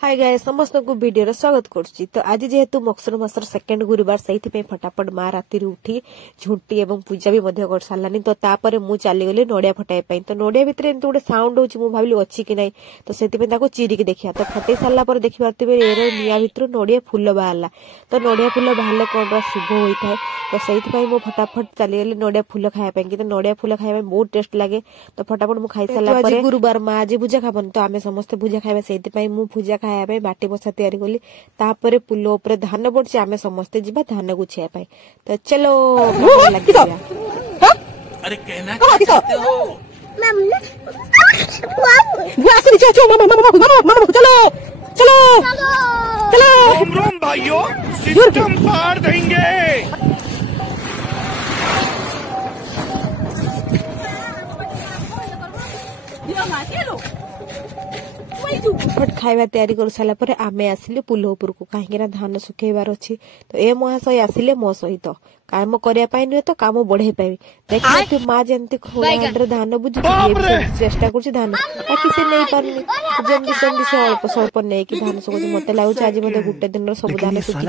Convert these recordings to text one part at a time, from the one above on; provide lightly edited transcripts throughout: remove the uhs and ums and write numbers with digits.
Hi guys समस्त को video स्वागत करुच्ची। तो आज जेहेतु मक्सर मासर सेकेंड गुरुवार से फटाफट माँ राति उठी झुंटी एवं पूजा भी कर सारानी। तो तापर मु चलीगली नड़िया फटाई। तो नड़िया भितर एमती गोटे साउंड हो भाविली अच्छी कि ना, तो से चिरिकी देखा। तो फटे सारा पर देखिए एरो निआ भितर नड़िया फूल बाहर। तो नड़िया फूल बाहर कौन शुभ होता है। तो से मुझे फटाफट चलीगली नड़िया फूल खायापी कि नड़िया फूल खाया बहुत टेस्ट लगे। तो फटाफट मुझे खाई सारा गुरुवार माँ आज भुजा खाबन, तो आम समस्ते भुजा खाଇବା से भुजा खाया बाटी बसा तैयारी कली। तापर पुल उपर धान पड़े आम समस्ते जीवा धान गुछिया। तो चलो अरे कहना क्या चाहते हो? रोम रोम भाइयों, सिस्टम फाड़ देंगे। फट खाଇବା तैयारी कर सारा पर आमे आसिले पुल उपर को कहीं धान सुखेबार अच्छी। तो ए महाशय आसिले मो सहित काम करने नुहे तो काम बढ़े पाई। देखिए माँ जमी खोला धान बुझे चेष्टा कर धान बाकी से नहीं पार्नी। जमी सेमती से अल्प स्वल्प नहीं धान सब मत लगुच आज मत गोटे दिन सब धान सुखी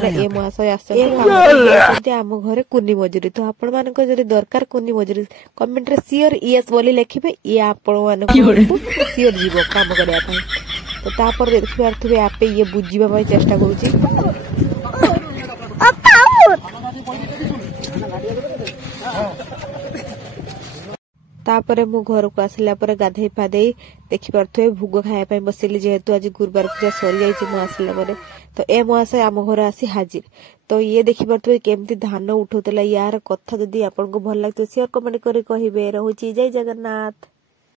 कहीं ए महाशय आम घर कुनी मजूरी। तो आपण मान दरकार कुनी मजूरी कमेंट रे सियोर यस बोली लिखे ये आपण मान सियोर जीव काम करने। तो तापर देखिए आपे ये बुझा चेष्टा करुच्ची। तापर मु घर को आसला गाधे फाधे देखिपे भोग खायापी बसिली। जेहेतु आज गुरुवार पूजा सरी जाइए आसला। तो ए महाशय आम घर आसी हाजिर। तो ये देखिपे केमती धान उठाऊला। यार कथा जदि आपको भल लगे शेयर कमेंट कर कहे। रहुची जय जगन्नाथ।